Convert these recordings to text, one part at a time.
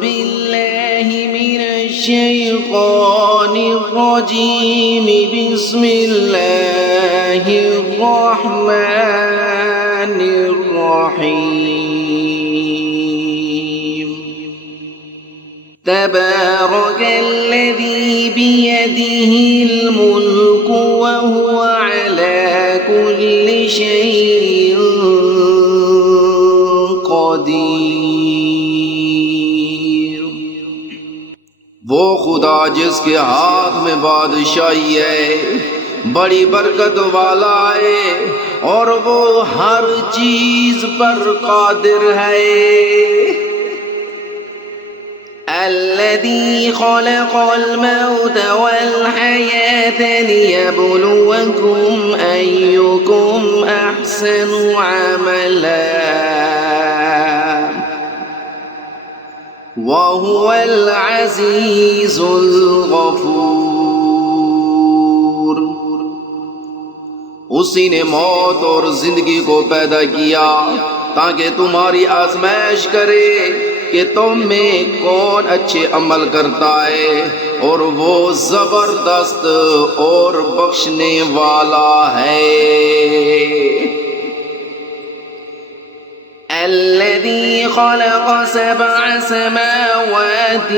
بالله من الشيطان الرجيم بسم الله الرحمن الرحيم تبارك الذي بيده الملك وهو على كل شيء قدیر۔ وہ خدا جس کے ہاتھ میں بادشاہی ہے بڑی برکت والا ہے اور وہ ہر چیز پر قادر ہے۔ الذي خلق الموت والحياة ليبلوكم أيكم أحسن عملا وهو العزيز الغفور۔ اسی نے موت اور زندگی کو پیدا کیا تاکہ تمہاری آزمائش کرے کہ تم میں کون اچھے عمل کرتا ہے، اور وہ زبردست اور بخشنے والا ہے۔ الذي خلق 7 سماوات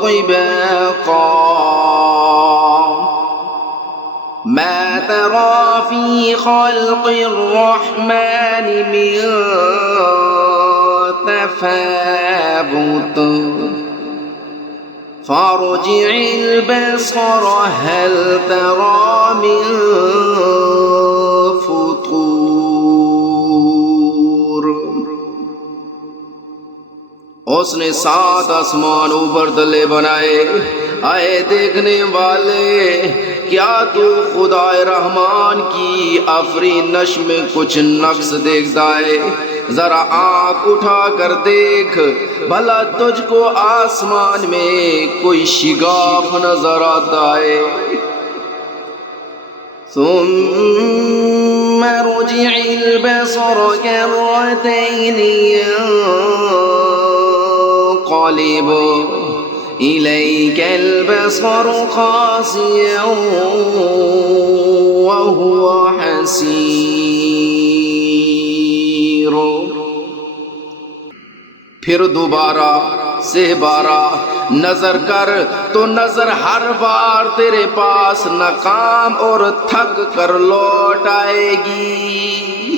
طباقا ما ترى في خلق الرحمن من تفاوت فارجع البصر هل ترى من فطور۔ اس نے 7 آسمان اوپر تلے بنائے۔ آئے دیکھنے والے، کیا تو خدا رحمان کی آفرینش میں کچھ نقص دیکھتا ہے؟ ذرا آنکھ اٹھا کر دیکھ، بھلا تجھ کو آسمان میں کوئی شگاف نظر آتا ہے؟ ثم رجع البصر كرتين ينقلب إليك البصر خاسئا وهو حسير۔ پھر دوبارہ سے بارہ نظر کر تو نظر ہر بار تیرے پاس ناکام اور تھک کر لوٹ آئے گی۔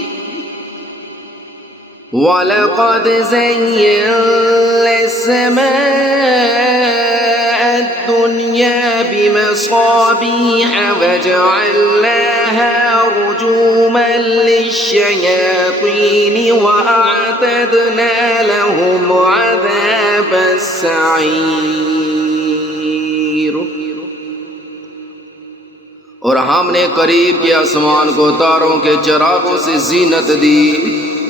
وَلَقَدْ زَيَّنَّا السَّمَاءَ الدُّنْيَا بِمَصَابِيحَ وَجَعَلْنَاهَا رُجُومًا لِلشَّيَاطِينِ وَأَعْتَدْنَا لَهُمْ عَذَابَ السَّعِيرِ۔ اور ہم نے قریب کے آسمان کو تاروں کے چراغوں سے زینت دی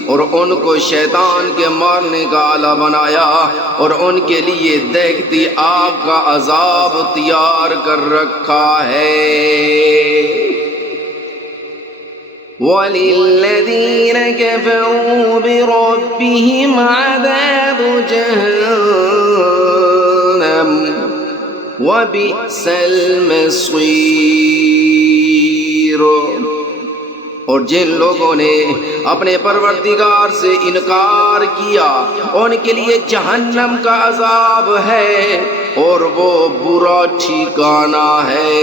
اور ان کو شیطان کے مارنے کا آلہ بنایا، اور ان کے لیے دیکھتی آگ کا عذاب تیار کر رکھا ہے۔ وَلِلَّذِينَ كَفَرُوا بِرَبِّهِمْ عَذَابُ جَهَنَّمَ وَبِئْسَ الْمَصِيرُ۔ اور جن لوگوں نے اپنے پروردگار سے انکار کیا ان کے لیے جہنم کا عذاب ہے اور وہ برا ٹھکانہ ہے۔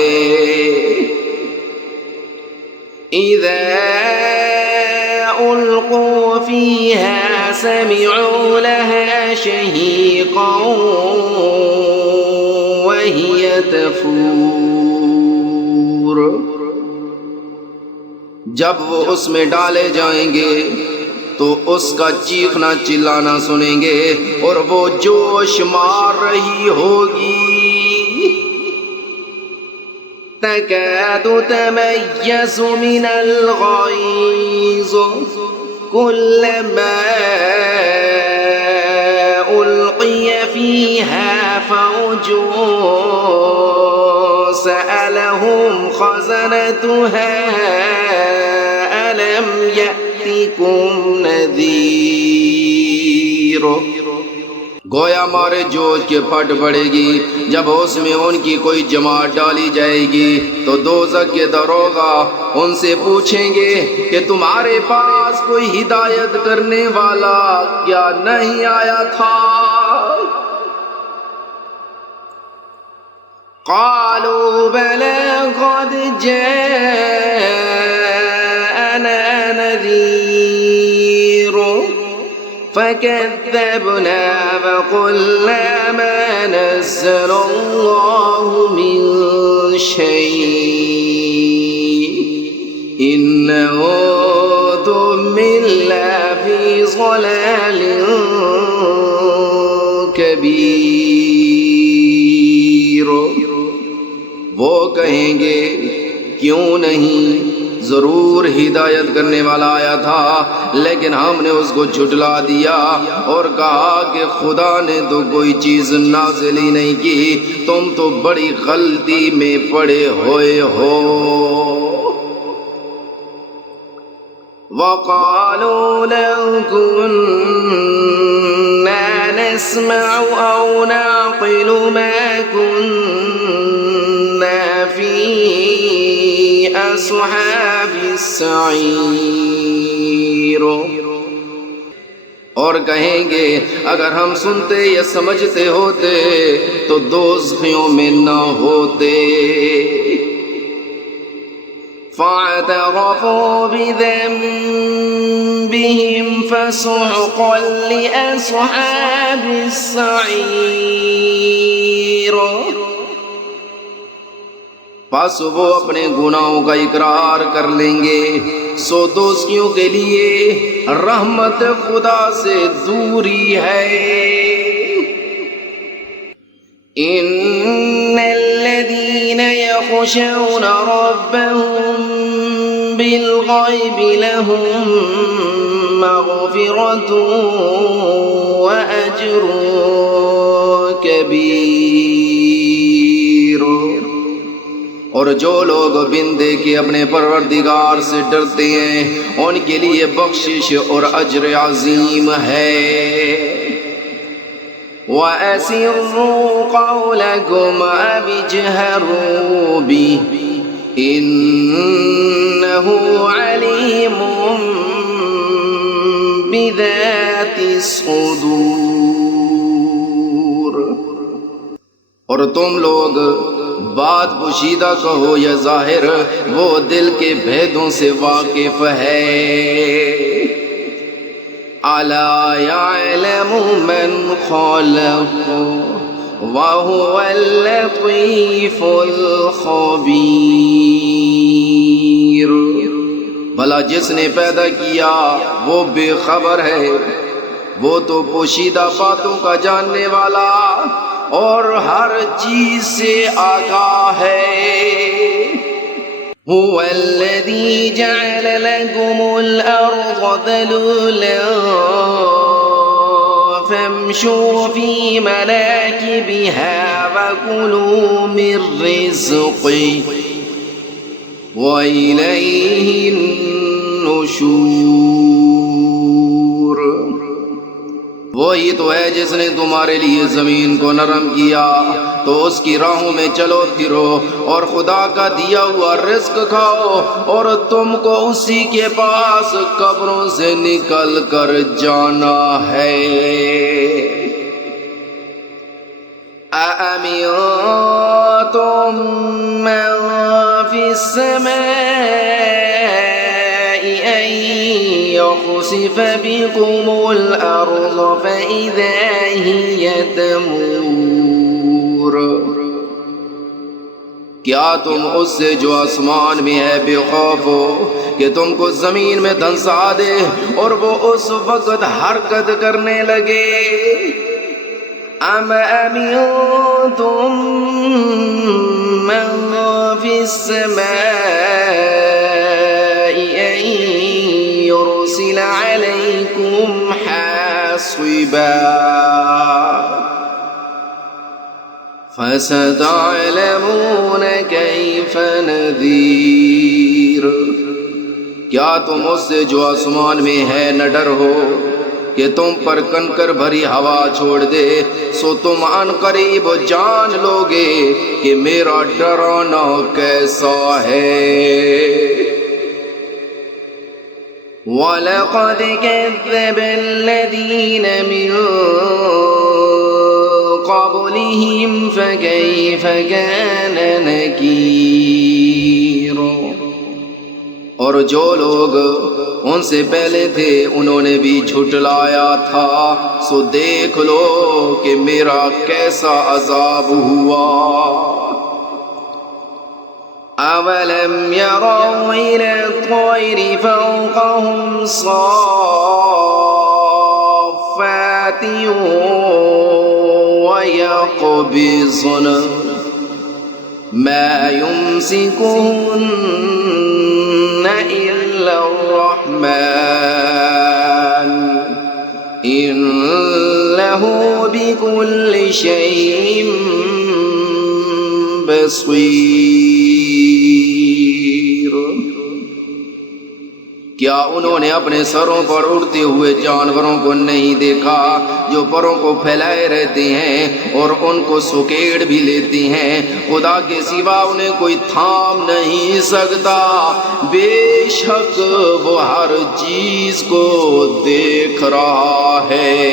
اذا القوا فيها سمعوا لها شهيقا وهي تفور۔ جب وہ اس میں ڈالے جائیں گے تو اس کا چیخنا چلانا سنیں گے اور وہ جوش مار رہی ہوگی۔ تكاد تميز من الغيظ كلما ألقي فيها فوج سألهم خزنتها ألم يأتكم نذير۔ گویا مارے جوش کے پھٹ پڑے گی جب اس میں ان کی کوئی جماعت ڈالی جائے گی تو دوزخ کے داروغہ ان سے پوچھیں گے کہ تمہارے پاس کوئی ہدایت کرنے والا کیا نہیں آیا تھا؟ قالوا بلى قد جاءنا نذير فكذبنا فقلنا ما نزل الله من شيء إن أنتم إلا في ضلال كبير. وہ کہیں گے کیوں نہیں، ضرور ہدایت کرنے والا آیا تھا لیکن ہم نے اس کو جھٹلا دیا اور کہا کہ خدا نے تو کوئی چیز نازل ہی نہیں کی، تم تو بڑی غلطی میں پڑے ہوئے ہو. وَقَالُوا لَوْ كُنَّا نَسْمَعُ أَوْ نَعْقِلُ مَا كُنَّا فِي أَصْحَابِ السَّعِيرِ. اور کہیں گے اگر ہم سنتے یا سمجھتے ہوتے تو دوزخیوں میں نہ ہوتے. فاعترفوا بذنبهم فسحقا لأصحاب السعير. پس وہ اپنے گناہوں کا اقرار کر لیں گے، سو دوزخیوں کے لیے رحمت خدا سے دوری ہے. ان الذين يخشون ربهم بالغيب لهم مغفرة وأجر كبير. اور جو لوگ بن دیکھے اپنے پروردگار سے ڈرتے ہیں ان کے لیے بخشش اور اجر عظیم ہے. وَأَسِرُّوا قَوْلَكُمْ أَوِ اجْهَرُوا بِهِ إِنَّهُ عَلِيمٌ بِذَاتِ الصُّدُورِ. اور تم لوگ بات پوشیدہ کہو یا ظاہر، وہ دل کے بھیدوں سے واقف ہے. أَلَا يَعْلَمُ مَنْ خَلَقَ وَهُوَ اللَّطِيفُ الْخَبِيرُ. بھلا جس نے پیدا کیا وہ بے خبر ہے، وہ تو پوشیدہ باتوں کا جاننے والا اور ہر چیز سے آگاہ ہے. هو الذي جعل لكم الأرض ذلولا فامشوا في مناكبها وكلوا من رزقه وإليه النشور. وہی تو ہے جس نے تمہارے لیے زمین کو نرم کیا تو اس کی راہوں میں چلو پھرو اور خدا کا دیا ہوا رزق کھاؤ، اور تم کو اسی کے پاس قبروں سے نکل کر جانا ہے. أَأَمِنتُم مَّن فِي السَّمَاءِ أَن يَخْسِفَ بِكُمُ الْأَرْضَ فَإِذَا هِيَ تَمُورُ. کیا تم اس سے جو آسمان میں ہے بے خوف ہو کہ تم کو زمین میں دھنسا دے اور وہ اس وقت حرکت کرنے لگے؟ أَمْ أَمِنتُم مَّن فِي السَّمَاءِ أَن يُرْسِلَ عَلَيْكُمْ حَاصِبًا فَسَتَعْلَمُونَ كَيْفَ نَذِيرٌ. کیا تم اس سے جو آسمان میں ہے نہ ڈر ہو کہ تم پر کنکر بھری ہوا چھوڑ دے، سو تم ان قریب جان لوگے کہ میرا ڈرانا کیسا ہے۔ وَلَقَدْ كَذَّبَ الَّذِينَ مِن قَبْلِهِمْ فَكَيْفَ كَانَ نَكِيرٌ۔ اور جو لوگ ان سے پہلے تھے انہوں نے بھی جھٹلایا تھا، سو دیکھ لو کہ میرا کیسا عذاب ہوا۔ أَوَلَمْ يَرَوْا إِلَى الطَّيْرِ فَوْقَهُمْ صَافَّاتٍ وَيَقْبِضْنَ مَا يُمْسِكُهُنَّ إِلَّا الرَّحْمَنُ إِنَّهُ بِكُلِّ شَيْءٍ بصیر۔ کیا انہوں نے اپنے سروں پر اڑتے ہوئے جانوروں کو نہیں دیکھا جو پروں کو پھیلائے رہتے ہیں اور ان کو سکیڑ بھی لیتے ہیں؟ خدا کے سوا انہیں کوئی تھام نہیں سکتا، بے شک وہ ہر چیز کو دیکھ رہا ہے۔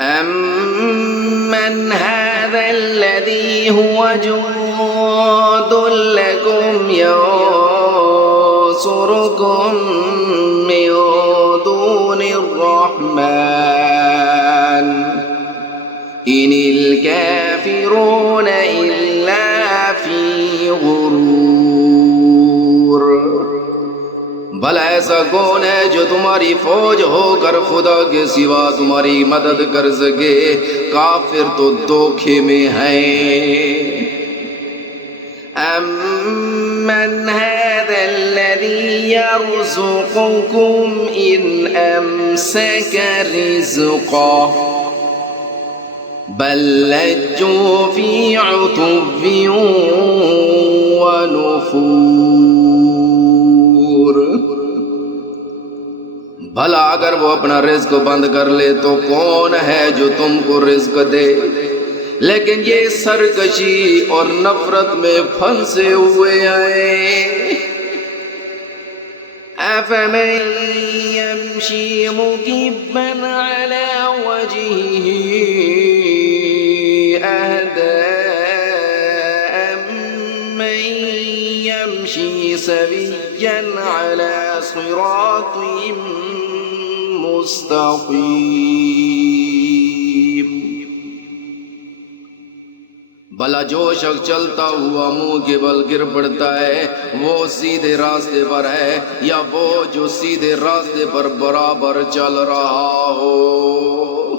أَمَّنْ هَذَا الَّذِي هُوَ جُندٌ لَكُمْ يَنصُرُكُم مِّن دُونِ الرَّحْمَنِ إِنِ الْكَافِرُونَ إِلَّا فِي غُرُورٍ۔ بھلا ایسا کون ہے جو تمہاری فوج ہو کر خدا کے سوا تمہاری مدد کر سکے؟ کافر تو دھوکے میں ہیں۔ أَمَّنْ هَذَا الَّذِي يَرْزُقُكُمْ إِنْ أَمْسَكَ رِزْقَهُ بَل لَّجُّوا فِي عُتُوٍّ وَنُفُورٍ۔ بھلا اگر وہ اپنا رزق بند کر لے تو کون ہے جو تم کو رزق دے؟ لیکن یہ سرکشی اور نفرت میں پھنسے ہوئے ہیں۔ أَفَمَن يَمْشِي مُكِبًّا عَلَى وَجْهِهِ أَهْدَىٰ أَمَّن يَمْشِي سَوِيًّا عَلَى صِرَاطٍ مستقیم۔ بھلا جو شخص چلتا ہوا منہ کے بل گر پڑتا ہے وہ سیدھے راستے پر ہے یا وہ جو سیدھے راستے پر برابر چل رہا ہو؟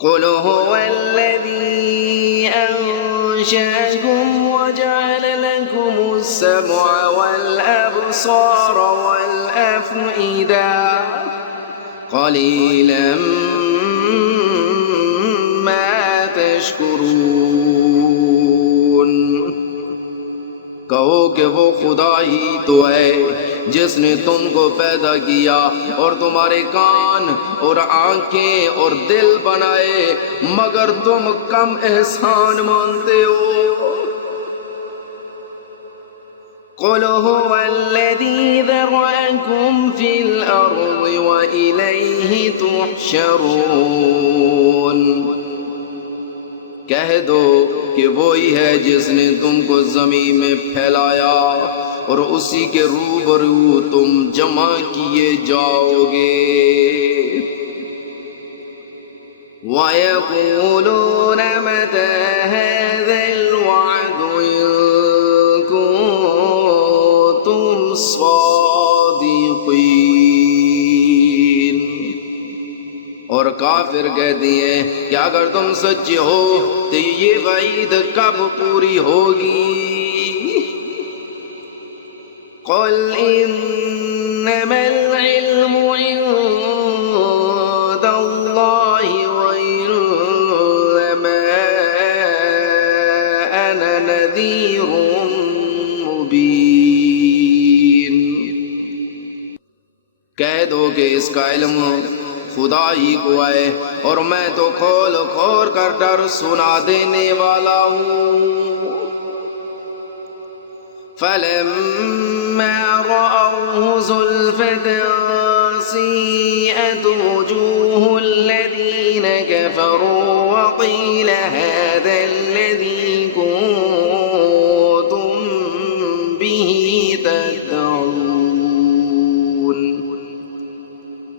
قُلْ هُوَ الَّذِي أَنشَأَكُمْ وَجَعَلَ لَكُمُ السَّمْعَ وَالْأَبْصَارَ وَالْأَفْئِدَةَ قَلِيلًا مَا تَشْكُرُونَ۔ کہو کہ وہ خدا ہی تو ہے جس نے تم کو پیدا کیا اور تمہارے کان اور آنکھیں اور دل بنائے، مگر تم کم احسان مانتے ہو۔ قُلْ هُوَ الَّذِي ذَرَأَكُمْ فِي الْأَرْضِ وَإِلَيْهِ تُحْشَرُونَ۔ کہہ دو کہ وہی ہے جس نے تم کو زمین میں پھیلایا اور اسی کے روبرو تم جمع کیے جاؤ گے۔ وَيَقُولُونَ مَتَىٰ هَٰذَا الْوَعْدُ إِن كُنتُمْ صَادِقِينَ۔ اور کافر کہتے ہیں کہ اگر تم سچے ہو تو یہ وعید کب پوری ہوگی؟ قُلْ إِنَّمَا الْعِلْمُ عِندَ اللَّهِ وَإِنَّمَا أَنَا نَذِيرٌ مُّبِينٌ۔ کہہ دو کہ اس کا علم خدا ہی کو ہے اور میں تو کھول کھول کر ڈر سنا دینے والا ہوں۔ فَلَمَّا رَأَوْهُ زُلْفَةً سِيئَتْ وُجُوهُ الَّذِينَ كَفَرُوا وَقِيلَ هَذَا الَّذِي كُنتُم بِهِ تَدَّعُونَ۔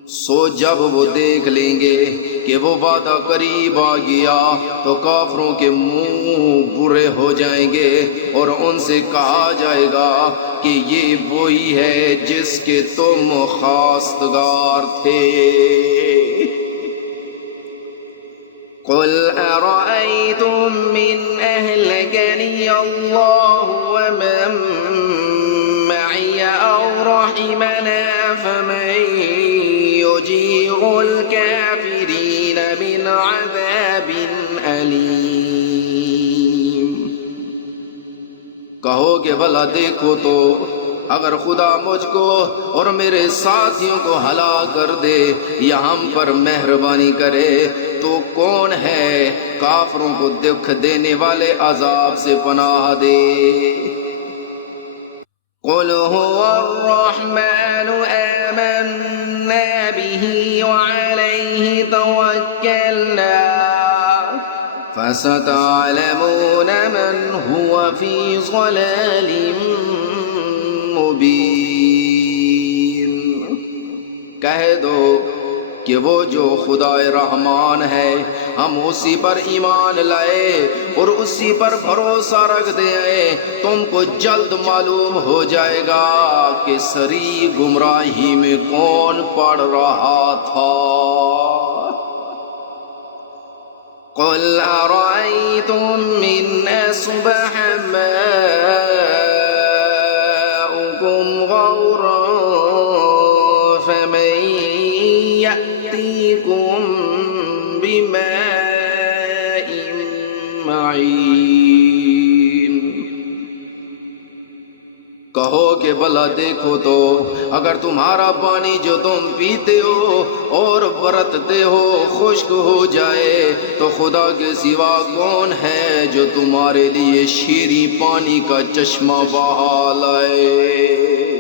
سو جب وہ دیکھ لیں گے کہ وہ وعدہ قریب آ گیا تو کافروں کے منہ برے ہو جائیں گے اور ان سے کہا جائے گا کہ یہ وہی ہے جس کے تم خواستگار تھے۔ قُلْ أَرَأَيْتُم مِّنْ أَهْلَكَنِيَ اللَّهُ وَمَن مَّعِيَ أَوْ رَحِمَنَا فَمَن يُجِيرُ الْكَافِرِينَ مِنْ عَذَابٍ أَلِيمٍ۔ کہو کہ بھلا دیکھو تو اگر خدا مجھ کو اور میرے ساتھیوں کو ہلاک کر دے یا ہم پر مہربانی کرے تو کون ہے کافروں کو دکھ دینے والے عذاب سے پناہ دے۔ قُلْ هُوَ الرَّحْمَنُ آمَنَّا بِهِ وَعَلَيْهِ تَوَكَّلْنَا فَسَتَعْلَمُونَ مَنْ هُوَ فِي ضَلَالٍ مُبِينٍ۔ کہہ دو کہ وہ جو خدائے رحمان ہے ہم اسی پر ایمان لائے اور اسی پر بھروسہ رکھتے ہیں، تم کو جلد معلوم ہو جائے گا کہ سری گمراہی میں کون پڑ رہا تھا۔ قُلْ أَرَأَيْتُم إِنْ أَصْبَحَ مَاؤُكُمْ غَوْرًا فَمَن يَأْتِيكُم بِمَاءٍ مَّعِينٍ۔ کہو کہ بھلا دیکھو تو اگر تمہارا پانی جو تم پیتے ہو اور برتتے ہو خشک ہو جائے تو خدا کے سوا کون ہے جو تمہارے لیے شیریں پانی کا چشمہ بہا لائے۔